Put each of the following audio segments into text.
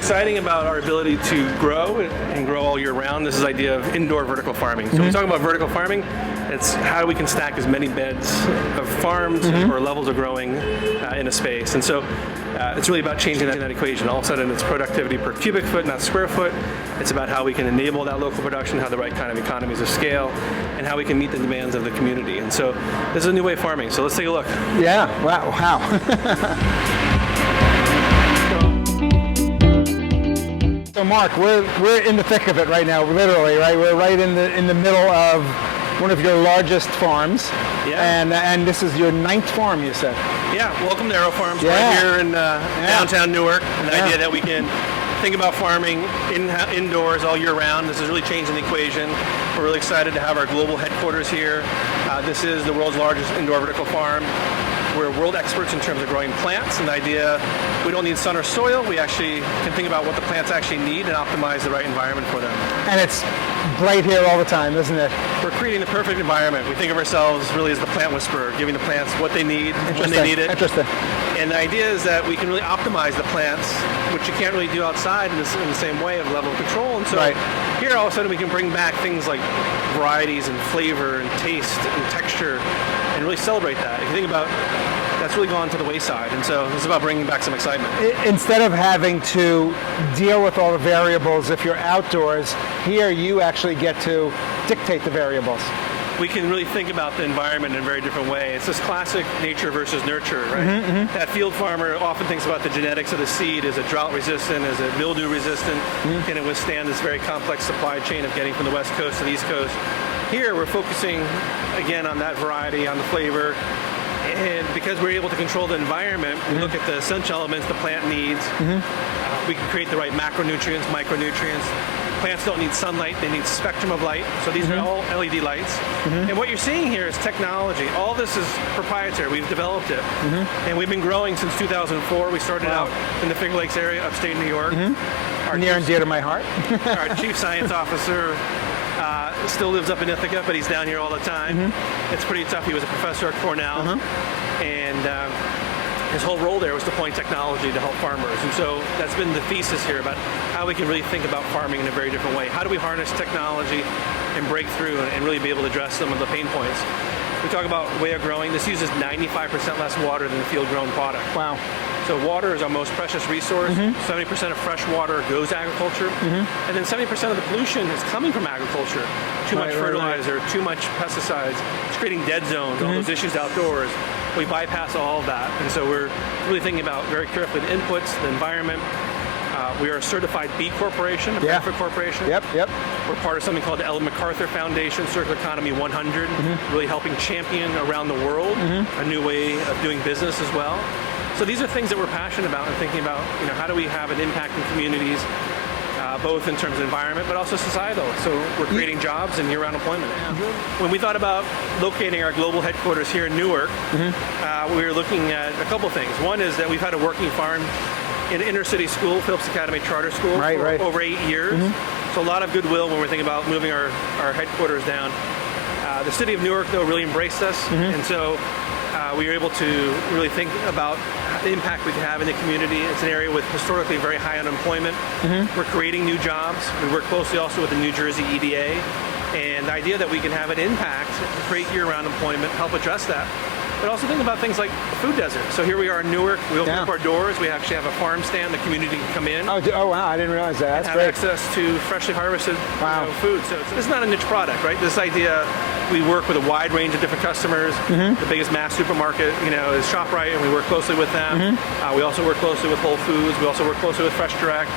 exciting about our ability to grow and grow all year round, this is the idea of indoor vertical farming. So when we talk about vertical farming, it's how we can stack as many beds of farms or levels of growing in a space. And so it's really about changing that equation. All of a sudden it's productivity per cubic foot, not square foot. It's about how we can enable that local production, have the right kind of economies of scale, and how we can meet the demands of the community. And so this is a new way of farming. So let's take a look. Yeah, wow. So Mark, we're in the thick of it right now, literally, right? We're right in the middle of one of your largest farms. Yeah. And this is your 9th farm, you said. Yeah, welcome to AeroFarms, right here in downtown Newark. And the idea that we can think about farming indoors all year round. This is really changing the equation. We're really excited to have our global headquarters here. This is the world's largest indoor vertical farm. We're world experts in terms of growing plants, and the idea we don't need sun or soil. We actually can think about what the plants actually need and optimize the right environment for them. And it's bright here all the time, isn't it? We're creating the perfect environment. We think of ourselves really as the plant whisperer, giving the plants what they need when they need it. Interesting. And the idea is that we can really optimize the plants, which you can't really do outside in the same way of level of control. And so here all of a sudden we can bring back things like varieties and flavor and taste and texture and really celebrate that. If you think about that's really gone to the wayside, and so this is about bringing back some excitement. Instead of having to deal with all the variables if you're outdoors, here you actually get to dictate the variables. We can really think about the environment in a very different way. It's this classic nature versus nurture, right? That field farmer often thinks about the genetics of the seed. Is it drought resistant? Is it mildew resistant? Can it withstand this very complex supply chain of getting from the West Coast to the East Coast? Here we're focusing again on that variety, on the flavor. And because we're able to control the environment, we look at the essential elements the plant needs. We can create the right macronutrients, micronutrients. Plants don't need sunlight, they need spectrum of light. So these are all LED lights. And what you're seeing here is technology. All this is proprietary. We've developed it. And we've been growing since 2004. We started out in the Finger Lakes area, upstate New York. Near and dear to my heart. Our chief science officer still lives up in Ithaca, but he's down here all the time. It's pretty tough. He was a professor at Cornell, and his whole role there was deploying technology to help farmers. And so that's been the thesis here about how we can really think about farming in a very different way. How do we harness technology and break through and really be able to address some of the pain points? We talk about way of growing. This uses 95% less water than the field-grown product. Wow. So water is our most precious resource. 70% of fresh water goes to agriculture. And then 70% of the pollution is coming from agriculture. Too much fertilizer, too much pesticides. It's creating dead zones, all those issues outdoors. We bypass all of that. And so we're really thinking about very carefully the inputs, the environment. We are a certified B Corporation, a benefit corporation. We're part of something called the Ellen MacArthur Foundation Circular Economy 100, really helping champion around the world a new way of doing business as well. So these are things that we're passionate about and thinking about, how do we have an impact in communities, both in terms of environment, but also societal. So we're creating jobs and year-round employment. When we thought about locating our global headquarters here in Newark, we were looking at a couple things. One is that we've had a working farm in inner city school, Phillips Academy Charter School, for over 8 years. So a lot of goodwill when we're thinking about moving our headquarters down. The city of Newark, though, really embraced us, and so we were able to really think about the impact we can have in the community. It's an area with historically very high unemployment. We're creating new jobs. We work closely also with the New Jersey EDA, and the idea that we can have an impact, create year-round employment, help address that. But also think about things like the food desert. So here we are in Newark. We open up our doors. We actually have a farm stand. The community can come in. Oh wow, I didn't realize that. That's great. Have access to freshly harvested food. So it's not a niche product, right? This idea, we work with a wide range of different customers. The biggest mass supermarket, is ShopRite, and we work closely with them. We also work closely with Whole Foods. We also work closely with Fresh Direct.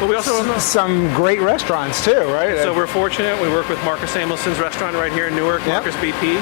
But we also have some great restaurants too, right? So we're fortunate. We work with Marcus Samuelson's restaurant right here in Newark, Marcus BP.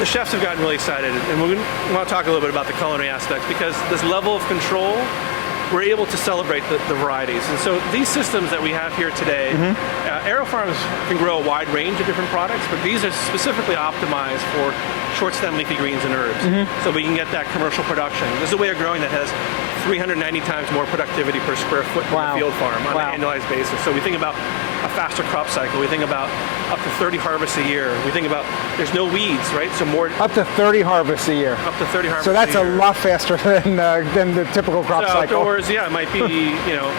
The chefs have gotten really excited, and we want to talk a little bit about the culinary aspects, because this level of control, we're able to celebrate the varieties. And so these systems that we have here today, AeroFarms can grow a wide range of different products, but these are specifically optimized for short stem leafy greens and herbs. So we can get that commercial production. This is a way of growing that has 390 times more productivity per square foot than a field farm on an annualized basis. So we think about a faster crop cycle. We think about up to 30 harvests a year. We think about there's no weeds, right? So more Up to 30 harvests a year. up to 30 harvests. So that's a a year. lot faster than the typical crop So cycle. outdoors, yeah, it might be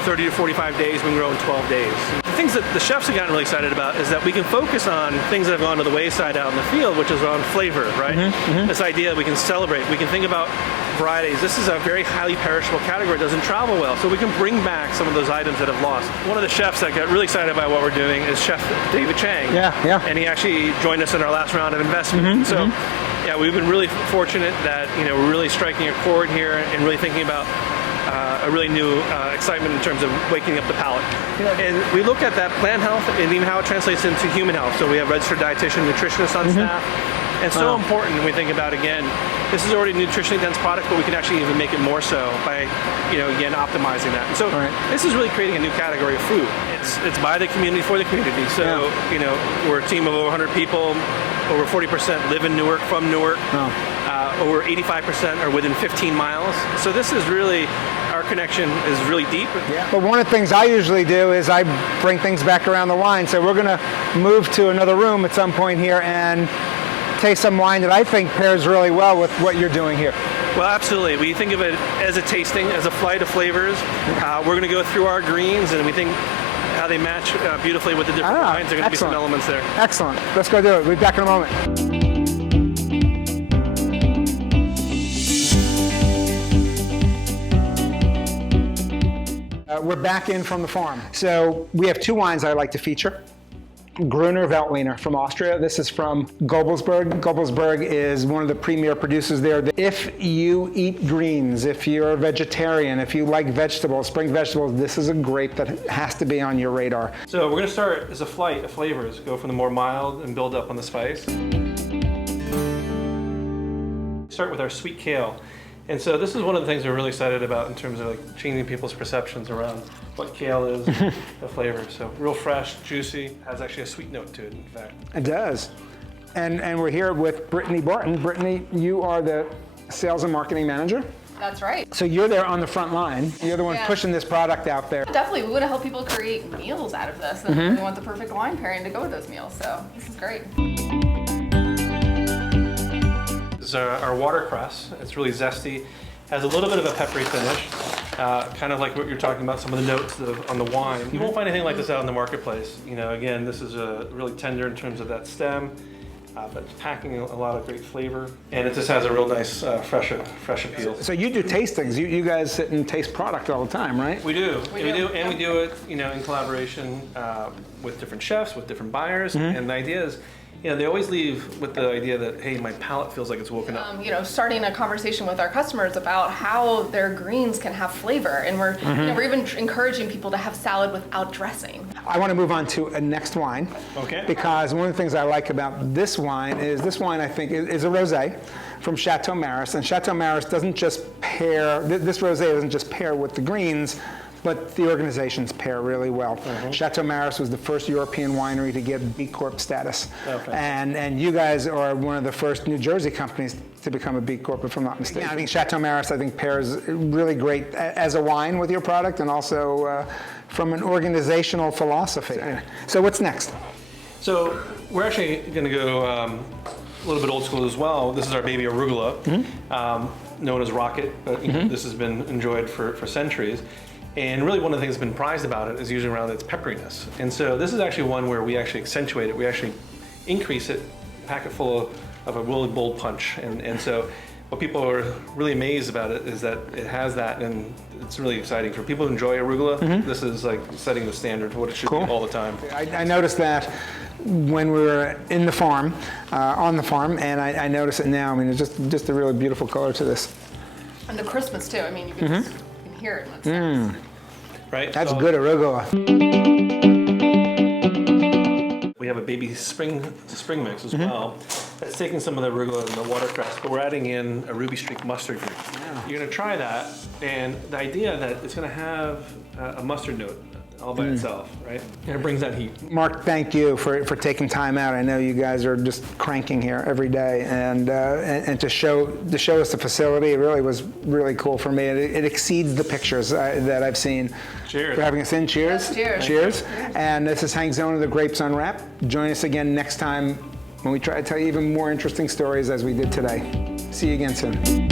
30 to 45 days. We can grow in 12 days. The things that the chefs have gotten really excited about is that we can focus on things that have gone to the wayside out in the field, which is around flavor, right? This idea we can celebrate. We can think about varieties. This is a very highly perishable category. It doesn't travel well, so we can bring back some of those items that have lost. One of the chefs that got really excited about what we're doing is Chef David Chang. Yeah. And he actually joined us in our last round of investment. So, yeah, we've been really fortunate that we're really striking a chord here and really thinking about a really new excitement in terms of waking up the palate. And we look at that plant health and even how it translates into human health. So we have registered dietitian, nutritionist on staff. And so important when we think about, again, this is already a nutritionally dense product, but we can actually even make it more so by, again, optimizing that. And so this is really creating a new category of food. It's by the community for the community. So, we're a team of over 100 people. Over 40% live in Newark, from Newark. Over 85% are within 15 miles. So this is really, our connection is really deep. But one of the things I usually do is I bring things back around the wine. So we're going to move to another room at some point here and taste some wine that I think pairs really well with what you're doing here. Well, absolutely. We think of it as a tasting, as a flight of flavors. We're going to go through our greens, and we think how they match beautifully with the different wines. There are going to be some elements there. Excellent. Let's go do it. We'll be back in a moment. We're back in from the farm. So we have two wines I like to feature. Gruner Veltliner from Austria. This is from Gobelsberg. Gobelsberg is one of the premier producers there. If you eat greens, if you're a vegetarian, if you like vegetables, spring vegetables, this is a grape that has to be on your radar. So we're going to start as a flight of flavors, go from the more mild and build up on the spice. Start with our sweet kale. And so this is one of the things we're really excited about in terms of like changing people's perceptions around what kale is, the flavor. So real fresh, juicy, has actually a sweet note to it, in fact. It does. And we're here with Brittany Barton. Brittany, you are the sales and marketing manager. That's right. So you're there on the front line. You're the one pushing this product out there. Definitely, we want to help people create meals out of this, and we want the perfect wine pairing to go with those meals, so this is great. This is our watercress. It's really zesty, has a little bit of a peppery finish, kind of like what you're talking about, some of the notes on the wine. You won't find anything like this out in the marketplace. Again, this is really tender in terms of that stem, but it's packing a lot of great flavor, and it just has a real nice, fresh appeal. So you do tastings. You guys sit and taste product all the time, right? We do, we do it, in collaboration with different chefs, with different buyers, and the idea is, they always leave with the idea that, hey, my palate feels like it's woken up. Starting a conversation with our customers about how their greens can have flavor, and we're we're even encouraging people to have salad without dressing. I want to move on to a next wine. Okay. Because one of the things I like about this wine, I think, is a rosé from Chateau Maris. And Chateau Maris doesn't just pair, this rosé doesn't just pair with the greens, but the organizations pair really well. Chateau Maris was the first European winery to get B Corp status. And you guys are one of the first New Jersey companies to become a B Corp, if I'm not mistaken. I think Chateau Maris, pairs really great as a wine with your product, and also from an organizational philosophy. So what's next? So we're actually going to go a little bit old school as well. This is our baby arugula, known as Rocket. This has been enjoyed for centuries. And really one of the things that's been prized about it is usually around its pepperiness. And so this is actually one where we actually accentuate it. We actually increase it, pack it full of a really bold punch. And so what people are really amazed about it is that it has that, and it's really exciting. For people who enjoy arugula, this is like setting the standard for what it should be all the time. I noticed that when we were in the farm, on the farm, and I notice it now. There's just a really beautiful color to this. And the crispness too. You can hear it when it's Right? That's good arugula. We have a baby spring mix as well. That's taking some of the arugula and the watercress, but we're adding in a ruby streak mustard green. You're going to try that, and the idea that it's going to have a mustard note, all by itself, right? And it brings that heat. Mark, thank you for taking time out. I know you guys are just cranking here every day, and to show us the facility, it really was really cool for me. It exceeds the pictures that I've seen. Cheers. For having us in. Cheers. Yes, cheers. Cheers. And this is Hank Zona, the Grapes Unwrapped. Join us again next time when we try to tell you even more interesting stories as we did today. See you again soon.